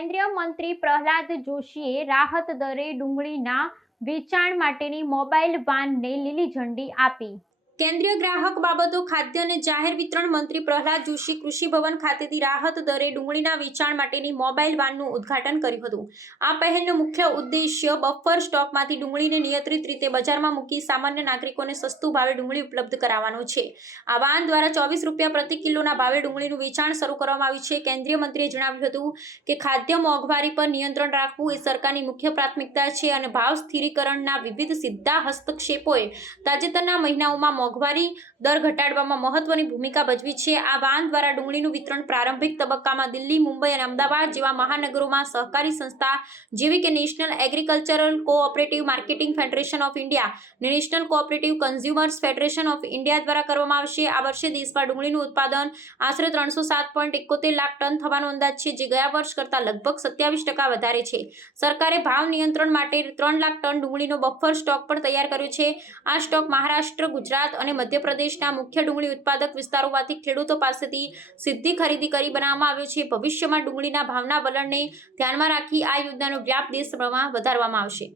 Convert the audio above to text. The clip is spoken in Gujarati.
કેન્દ્રીય મંત્રી પ્રહલાદ જોશીએ રાહત દરે ડુંગળીના વેચાણ માટેની મોબાઈલ વાનને લીલી ઝંડી આપી. કેન્દ્રીય ગ્રાહક બાબતો, ખાદ્ય અને જાહેર વિતરણ મંત્રી પ્રહલાદ જોશી કૃષિ ભવન ખાતેથી રાહત દરે ડુંગળીના વેચાણ માટેની મોબાઈલ વાનનું ઉદ્ઘાટન કર્યું હતું. આ પહેલનો મુખ્ય ઉદ્દેશ્ય બફર સ્ટોકમાંથી ડુંગળીને નિયંત્રિત રીતે બજારમાં મૂકી સામાન્ય નાગરિકોને સસ્તું ભાવે ડુંગળી ઉપલબ્ધ કરાવવાનો છે. આ વાન દ્વારા ચોવીસ રૂપિયા પ્રતિ કિલોના ભાવે ડુંગળીનું વેચાણ શરૂ કરવામાં આવ્યું છે. કેન્દ્રીય મંત્રીએ જણાવ્યું હતું કે ખાદ્ય મોંઘવારી પર નિયંત્રણ રાખવું એ સરકારની મુખ્ય પ્રાથમિકતા છે અને ભાવ સ્થિરીકરણના વિવિધ સીધા હસ્તક્ષેપોએ તાજેતરના મહિનાઓમાં મોંઘવારી દર ઘટાડવામાં મહત્વની ભૂમિકા ભજવી છે. આ વાન દ્વારા ડુંગળીનું વિતરણ પ્રારંભિક તબક્કામાં દિલ્હી, મુંબઈ અને અમદાવાદ જેવા મહાનગરોમાં સહકારી સંસ્થા જેવી કે national agricultural cooperative marketing federation of India national cooperative consumers federation of India દ્વારા કરવામાં આવશે આ વર્ષે દેશમાં ડુંગળીનું ઉત્પાદન આશરે ત્રણસો સાત પોઈન્ટ એકોતેર લાખ ટન થવાનો અંદાજ છે, જે ગયા વર્ષ કરતાં લગભગ સત્યાવીસ ટકા વધારે છે. સરકારે ભાવ નિયંત્રણ માટે ત્રણ લાખ ટન ડુંગળીનો બફર સ્ટોક પણ તૈયાર કર્યો છે. આ સ્ટોક મહારાષ્ટ્ર, ગુજરાત અને મધ્યપ્રદેશના મુખ્ય ડુંગળી ઉત્પાદક વિસ્તારોમાંથી ખેડૂતો પાસેથી સીધી ખરીદી કરી બનાવવામાં આવ્યો છે. ભવિષ્યમાં ડુંગળીના ભાવના વલણને ધ્યાનમાં રાખી આ યોજનાનો વ્યાપ દેશભરમાં વધારવામાં આવશે.